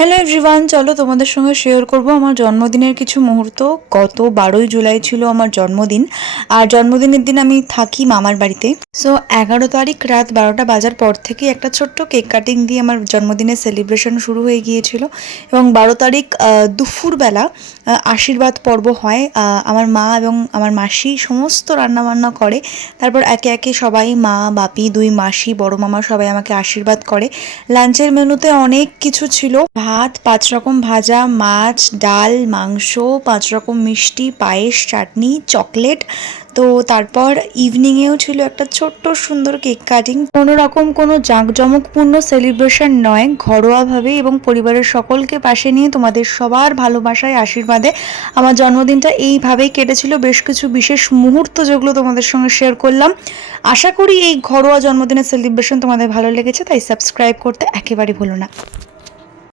Hello everyone, চলো তোমাদের সঙ্গে শেয়ার করব আমার জন্মদিনের কিছু মুহূর্ত। গত 12ই জুলাই ছিল আমার জন্মদিন। আর জন্মদিনের দিন আমি থাকি মামার বাড়িতে। সো 11 তারিখ রাত 12টা বাজার পর থেকে একটা ছোট্ট কেক কাটিং দিয়ে আমার জন্মদিনের সেলিব্রেশন শুরু হয়ে গিয়েছিল। এবং 12 তারিখ দুপুরবেলা আশীর্বাদ পর্ব হয়। আমার মা এবং আমার মাসি সমস্ত রান্নাবান্না করে। তারপর একে একে সবাই, মা, বাপি, দুই মাসি, বড় মামা সবাই আমাকে আশীর্বাদ করে। লাঞ্চের মেনুতে অনেক কিছু ছিল। ভাত, 5 রকম ভাজা, মাছ, ডাল, মাংস, 5 রকম মিষ্টি, পায়েস, চাটনি, চকলেট। তো তারপর ইভিনিংয়েও ছিল একটা ছোট্ট সুন্দর কেক কাটিং। কোনো রকম কোনো জাঁকজমকপূর্ণ সেলিব্রেশন নয়, ঘরোয়াভাবে এবং পরিবারের সকলকে পাশে নিয়ে তোমাদের সবার ভালোবাসায় আশীর্বাদে আমার জন্মদিনটা এইভাবেই কেটেছিল। বেশ কিছু বিশেষ মুহূর্ত যেগুলো তোমাদের সঙ্গে শেয়ার করলাম। আশা করি এই ঘরোয়া জন্মদিনের সেলিব্রেশন তোমাদের ভালো লেগেছে, তাই সাবস্ক্রাইব করতে একেবারে ভুলো না।